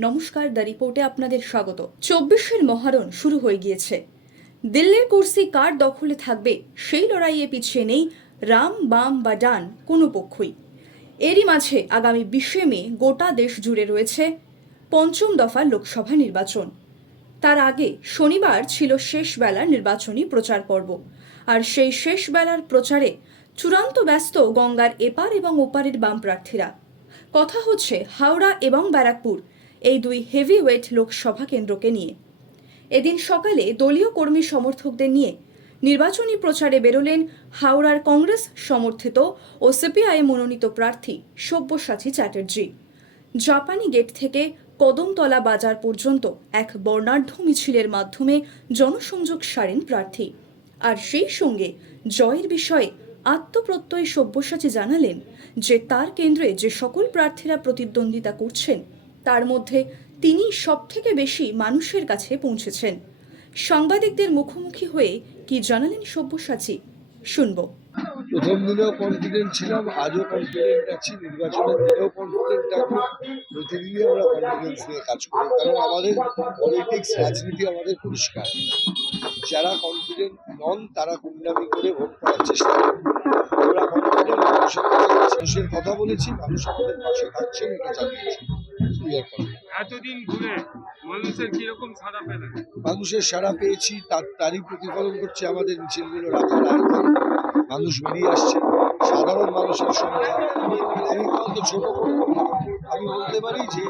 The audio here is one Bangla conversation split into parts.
নমস্কার, দ্য রিপোর্টে আপনাদের স্বাগত। চব্বিশের মহারণ শুরু হয়ে গিয়েছে। দিল্লির কুর্সি কার দখলে থাকবে, সেই লড়াইয়ে পিছিয়ে নেই রাম, বাম বা ডান কোনো পক্ষই। এরই মাঝে আগামী বিশে মে গোটা দেশ জুড়ে রয়েছে পঞ্চম দফা লোকসভা নির্বাচন। তার আগে শনিবার ছিল শেষ বেলার নির্বাচনী প্রচার পর্ব। আর সেই শেষ বেলার প্রচারে চূড়ান্ত ব্যস্ত গঙ্গার এপার এবং ওপারের বাম প্রার্থীরা। কথা হচ্ছে হাওড়া এবং ব্যারাকপুর এই দুই হেভিওয়েট লোকসভা কেন্দ্রকে নিয়ে। এদিন সকালে দলীয় কর্মী সমর্থকদের নিয়ে নির্বাচনী প্রচারে বেরোলেন হাওড়ার কংগ্রেস সমর্থিত ও সিপিআই মনোনীত প্রার্থী সব্যসাচী চ্যাটার্জি। জাপানি গেট থেকে কদমতলা বাজার পর্যন্ত এক বর্ণাঢ্য মিছিলের মাধ্যমে জনসংযোগ সারেন প্রার্থী। আর সেই সঙ্গে জয়ের বিষয়ে আত্মপ্রত্যয় সব্যসাচী জানালেন যে তার কেন্দ্রে যে সকল প্রার্থীরা প্রতিদ্বন্দ্বিতা করছেন তার মধ্যে তিনি সবথেকে বেশি মানুষের কাছে পৌঁছেছেন। সাংবাদিকদের মুখোমুখি হয়ে কি জানালেন সব্যসাচী? শুনব। প্রথম দিনেও কনফিডেন্ট ছিলাম, আজও কনফিডেন্ট আছি, নির্বাচনের দিনেও কনফিডেন্ট থাকব। প্রতিদিনই আমরা কনফিডেন্স নিয়ে কাজ করি, কারণ আমাদের পলিটিক্স রাজনীতি আমাদের পরিষ্কার। যারা কনফিডেন্ট নন, তারা গুন্ডামি করে ভোট করার চেষ্টা করে। আমরা কনফিডেন্ট মানুষের কথা বলেছি, মানুষ আমাদের পাশে থাকছেন এটা জানিয়েছি। এতদিন ঘুরে মানুষের কীরকম সাড়া পেলেন? মানুষের সাড়া পেয়েছি তার তারই প্রতিফলন করছে আমাদের মিছিলগুলো আয়োজন মানুষ বেরিয়ে আসছে সাধারণ মানুষের সংখ্যা। আমি ছোট আমি বলতে পারি যে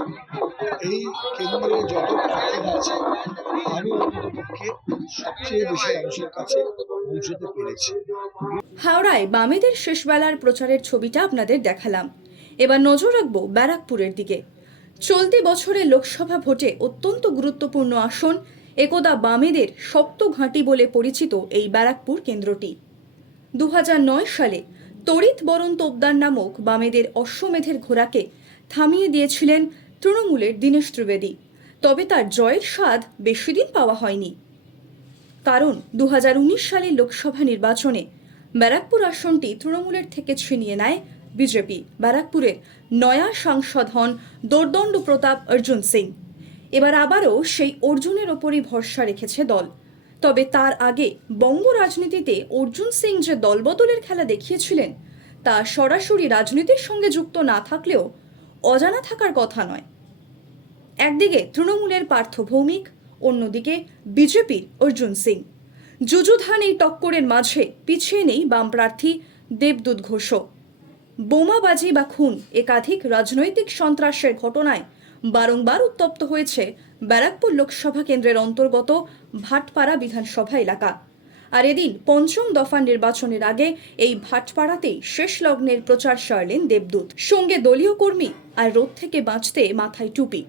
এই কেন্দ্রে যত প্রার্থীরা আছে আমি অন্তত পক্ষে সবচেয়ে বেশি মানুষের কাছে পৌঁছতে পেরেছি। হাওড়ায় বামেদের শেষবেলার প্রচারের ছবিটা আপনাদের দেখালাম। এবার নজর রাখব ব্যারাকপুরের দিকে। চলতি বছরের লোকসভা ভোটে অত্যন্ত গুরুত্বপূর্ণ আসন একদা বামেদের শক্ত ঘাঁটি বলে পরিচিত এই ব্যারাকপুর কেন্দ্রটি। দু হাজার নয় সালে তড়িৎ বরণ তোপদার নামক বামেদের অশ্বমেধের ঘোড়াকে থামিয়ে দিয়েছিলেন তৃণমূলের দীনেশ ত্রিবেদী। তবে তার জয়ের স্বাদ বেশি দিন পাওয়া হয়নি। কারণ দু হাজার উনিশ সালের লোকসভা নির্বাচনে ব্যারাকপুর আসনটি তৃণমূলের থেকে ছিনিয়ে নেয় বিজেপি ব্যারাকপুরের নয়া সাংসদ হন দোর্দণ্ড প্রতাপ অর্জুন সিং। এবার আবারও সেই অর্জুনের ওপরই ভরসা রেখেছে দল। তবে তার আগে বঙ্গ রাজনীতিতে অর্জুন সিং যে দলবদলের খেলা দেখিয়েছিলেন, তা সরাসরি রাজনীতির সঙ্গে যুক্ত না থাকলেও অজানা থাকার কথা নয়। একদিকে তৃণমূলের পার্থ ভৌমিক, অন্যদিকে বিজেপির অর্জুন সিং। যুযুধান এই টক্করের মাঝে পিছিয়ে নেই বাম প্রার্থী দেবদূত ঘোষ বোমাবাজি বা খুন, একাধিক রাজনৈতিক সন্ত্রাসের ঘটনায় বারংবার উত্তপ্ত হয়েছে ব্যারাকপুর লোকসভা কেন্দ্রের অন্তর্গত ভাটপাড়া বিধানসভা এলাকা। আর এদিন পঞ্চম দফা নির্বাচনের আগে এই ভাটপাড়াতেই শেষ লগ্নের প্রচার সারলেন দেবদূত। সঙ্গে দলীয় কর্মী আর রোদ থেকে বাঁচতে মাথায় টুপি।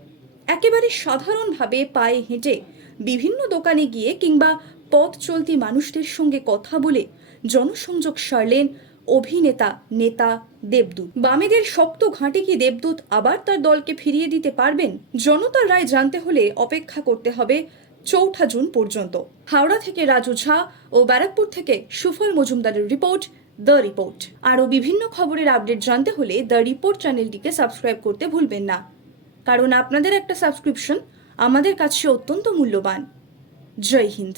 একেবারে সাধারণভাবে পায়ে হেঁটে বিভিন্ন দোকানে গিয়ে কিংবা পথ চলতি মানুষদের সঙ্গে কথা বলে জনসংযোগ সারলেন অভিনেতা নেতা দেবদূত। বামেদের শক্ত ঘাঁটি কি দেবদূত আবার তার দলকে ফিরিয়ে দিতে পারবেন? জনতার রায় জানতে হলে অপেক্ষা করতে হবে চৌঠা জুন পর্যন্ত। হাওড়া থেকে রাজু ঝা ও ব্যারাকপুর থেকে সুফল মজুমদারের রিপোর্ট, দ্য রিপোর্ট। আরও বিভিন্ন খবরের আপডেট জানতে হলে দ্য রিপোর্ট চ্যানেলটিকে সাবস্ক্রাইব করতে ভুলবেন না। কারণ আপনাদের একটা সাবস্ক্রিপশন আমাদের কাছে অত্যন্ত মূল্যবান। জয় হিন্দ।